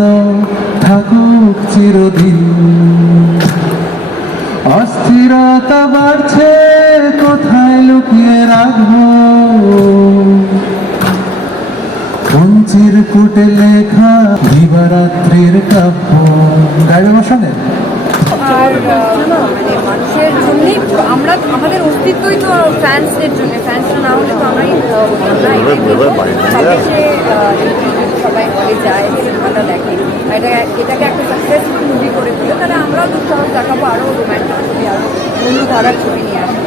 আনন্দ থাকুক চিরদিন। অস্থিরতা বাড়ছে, কোথায় লুকিয়ে রাখব? পঞ্চির কুটে লেখা দিবারাত্রির কাব্য। গাইবে মানে মানুষের জন্যই আমরা আমাদের অস্তিত্বই তো ফ্যান্সদের জন্য। ফ্যান্সরা না হলে তো আমরা। সবাই হলে যায় সিনেমাটা দেখে। এটা এটাকে একটা সাকসেসফুল মুভি করে দিল। তাহলে আমরাও দুঃসাহস দেখাবো আরও রোম্যান্টিক ছবি আরও অন্য ধারার ছবি নিয়ে আসব।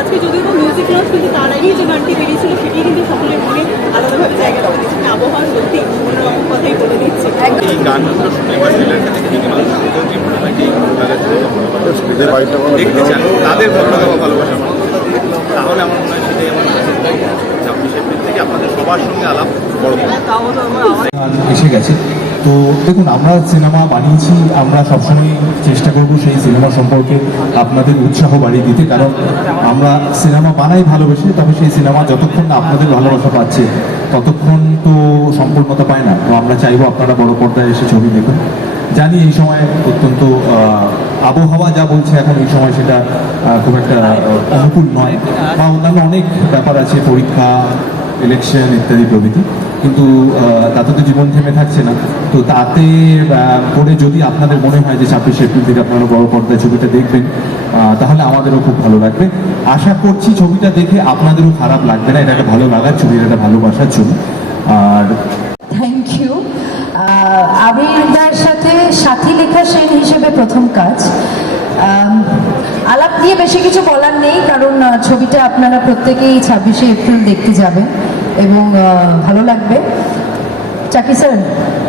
আজকে যদিও বা মিউজিক লঞ্চ কিন্তু তার আগেই যে গানটি বেরিয়েছিল সেটি কিন্তু সকলের মনে আলাদাভাবে জায়গা করে দিচ্ছে। আবহাওয়া সত্যি অন্যরকম কথাই বলে দিচ্ছে। এই গানগুলো বা দেখে মানুষ যে মনে কোনো দেখতে চান। তাদের ভালো লাগা ভালোবাসা। তাহলে আমার মনে হয় সেটাই আমার কাছে ছাব্বিশ এপ্রিল থেকে আপনাদের সবার সঙ্গে আলাপ এসে গেছে। তো দেখুন, আমরা সিনেমা বানিয়েছি, আমরা সবসময় চেষ্টা করব সেই সিনেমা সম্পর্কে আপনাদের উৎসাহ বাড়িয়ে দিতে, কারণ আমরা সিনেমা বানাই ভালোবেসে, তবে সেই সিনেমা যতক্ষণ না আপনাদের ভালোবাসা পাচ্ছে, ততক্ষণ তো সম্পূর্ণতা পায় না। তো আমরা চাইব আপনারা বড় পর্দায় এসে ছবি দেখুন। জানি এই সময় অত্যন্ত আবহাওয়া যা বলছে এখন এই সময় সেটা খুব একটা অনুকূল নয়, বা অন্যান্য অনেক ব্যাপার আছে, পরীক্ষা ইলেকশন ইত্যাদি প্রভৃতি। কিন্তু তাতে তো জীবন থেমে থাকছে না। তো তাতে করে যদি আপনাদের মনে হয় যে ছাব্বিশে এপ্রিল থেকে আপনারা বড় পর্দায় ছবিটা দেখবেন তাহলে আমাদেরও খুব ভালো লাগবে। আশা করছি ছবিটা দেখে আপনাদেরও খারাপ লাগবে না। এটা একটা ভালো লাগার ছবি, এটা একটা ভালোবাসার ছবি। আর আবিরদার সাথে সাথী লেখা সেন হিসেবে প্রথম কাজ। আলাপ দিয়ে বেশি কিছু বলার নেই, কারণ ছবিটা আপনারা প্রত্যেকেই ছাব্বিশে এপ্রিল দেখতে যাবেন এবং ভালো লাগবে। Chaki sir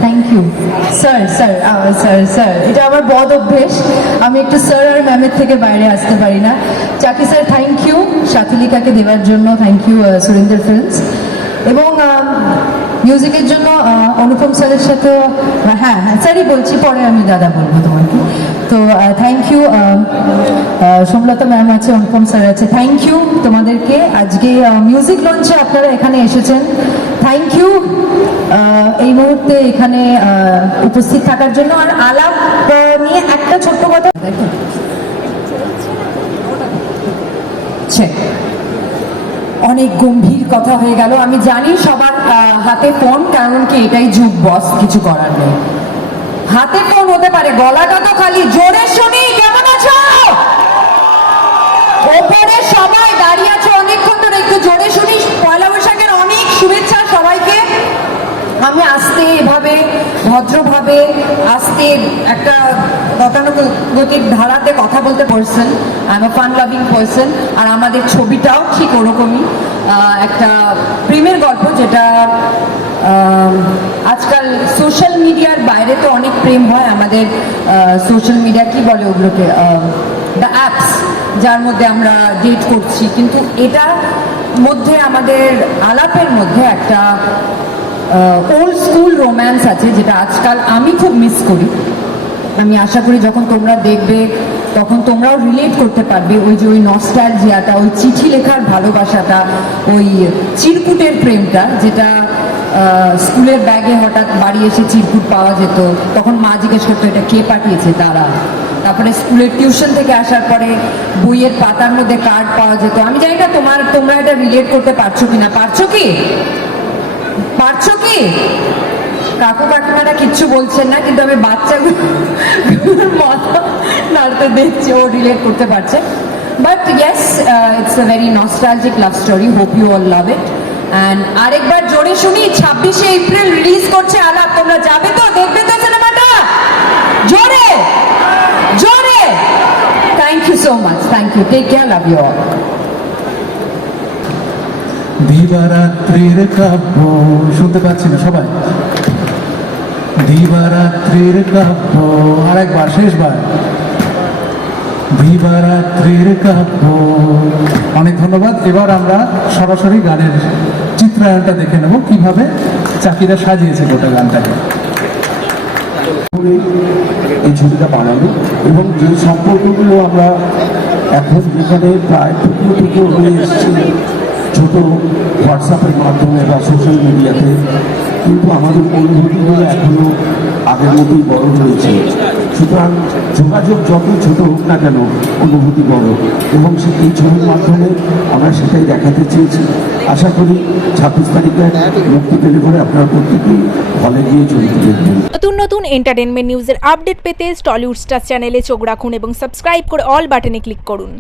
thank you sir sir sir sir, এটা আমার বদ অভ্যেস। আমি একটু স্যার আর ম্যামের থেকে বাইরে আসতে পারি না। চাকি স্যার থ্যাংক ইউ সাথিলিকাকে দেওয়ার জন্য থ্যাংক ইউ সুরেন্দ্র ফিল্মস এবং মিউজিকের জন্য অনুপম স্যারের সাথে হ্যাঁ হ্যাঁ স্যারই বলছি পরে আমি দাদা বলব তোমাকে। তো থ্যাংক ইউ সোমলতা ম্যাম আছে অনুপম স্যার আছে থ্যাংক ইউ তোমাদেরকে। আজকে মিউজিক লঞ্চে আপনারা এখানে এসেছেন। থ্যাংক ইউ এই মুহূর্তে এখানে উপস্থিত থাকার জন্য। আর আলাপ নিয়ে একটা ছোট্ট কথা. অনেক গম্ভীর কথা হয়ে গেল। আমি জানি সবার হাতে ফোন, কারণ কি এটাই যুগ, বস, কিছু করার নেই। হাতে ফোন হতে পারে গলাটা তো খালি জোরে শুনি, কেমন আছো? ওপরে সবাই দাঁড়িয়ে আছে অনেকক্ষণ ধরে, একটু জোরে শুনি। পয়লা বৈশাখের অনেক শুভেচ্ছা সবাইকে। আমি আস্তে এভাবে, ভদ্রভাবে আস্তে একটা গতানুগতিক ধারাতে কথা বলতে পারছেন I am fun loving person আর আমাদের ছবিটাও ঠিক ওরকমই। একটা প্রেমের গল্প যেটা আজকাল সোশ্যাল মিডিয়ার বাইরে তো অনেক প্রেম হয় আমাদের সোশ্যাল মিডিয়া কি বলে ওগুলোকে দ্য অ্যাপস যার মধ্যে আমরা ডেট করছি। কিন্তু এটার মধ্যে আমাদের আলাপের মধ্যে একটা ওল্ড স্কুল রোম্যান্স আছে যেটা আজকাল আমি খুব মিস করি। আমি আশা করি যখন তোমরা দেখবে, তখন তোমরাও রিলেট করতে পারবে ওই যে ওই নস্টালজিয়াটা ওই চিঠি লেখার ভালোবাসাটা, ওই চিরকুটের প্রেমটা যেটা স্কুলের ব্যাগে হঠাৎ বাড়ি এসে চিরকুট পাওয়া যেত, তখন মা জিজ্ঞেস করতো, এটা কে পাঠিয়েছে তারা? তারপরে স্কুলের টিউশন থেকে আসার পরে বইয়ের পাতার মধ্যে কার্ড পাওয়া যেত। আমি জানি না তোমার, তোমরা এটা রিলেট করতে পারছ কি না পারছ কি? পারছ কি? কাকু কাকিমারা কিচ্ছু বলছেন না, কিন্তু আমি বাচ্চাগুলোর মাথা নাড়তে দেখছি, ও রিলেট করতে পারছে। But yes it's a very nostalgic love story hope you all love it and আরেকবার জোরে শুনি, ছাব্বিশে এপ্রিল রিলিজ করছে আলাপ। তোমরা যাবে তো? দেখবে তো সিনেমাটা? জোরে! জোরে! Thank you so much thank you take care love you all দিবারাত্রির কাব্য। শুনতে পাচ্ছি না সবাই? দিবারাত্রির কাব্য আর একবার শেষবার। দিবারাত্রির কাব্য। অনেক ধন্যবাদ। এবার আমরা সরাসরি গানের চিত্রায়নটা দেখে নেব, কীভাবে চাকিরা সাজিয়েছে গোটা গানটাকে। এই ছবিটা বানানো এবং যে সম্পর্কগুলো আমরা এখন যেখানে প্রায় টুকরো টুকরো হয়ে এসছে, ছোট হোয়াটসঅ্যাপের মাধ্যমে বা সোশ্যাল মিডিয়াতে কিন্তু আমাদের অনুভূতিগুলো এখনও আগের মতোই বড় হয়েছে। সুতরাং যোগাযোগ যতই ছোট হোক না কেন, অনুভূতি বড়। এবং সে এই ছবির মাধ্যমে আমরা সেটাই দেখাতে চেয়েছি। আশা করি ছাব্বিশ তারিখে মুক্তি পেলে পরে আপনারা প্রত্যেকেই হলে গিয়ে ছবিটি দেখবেন। নতুন নতুন এন্টারটেনমেন্ট নিউজের আপডেট পেতে টলিউড স্টার চ্যানেলে চোখ রাখুন এবং সাবস্ক্রাইব করে অল বাটনে ক্লিক করুন।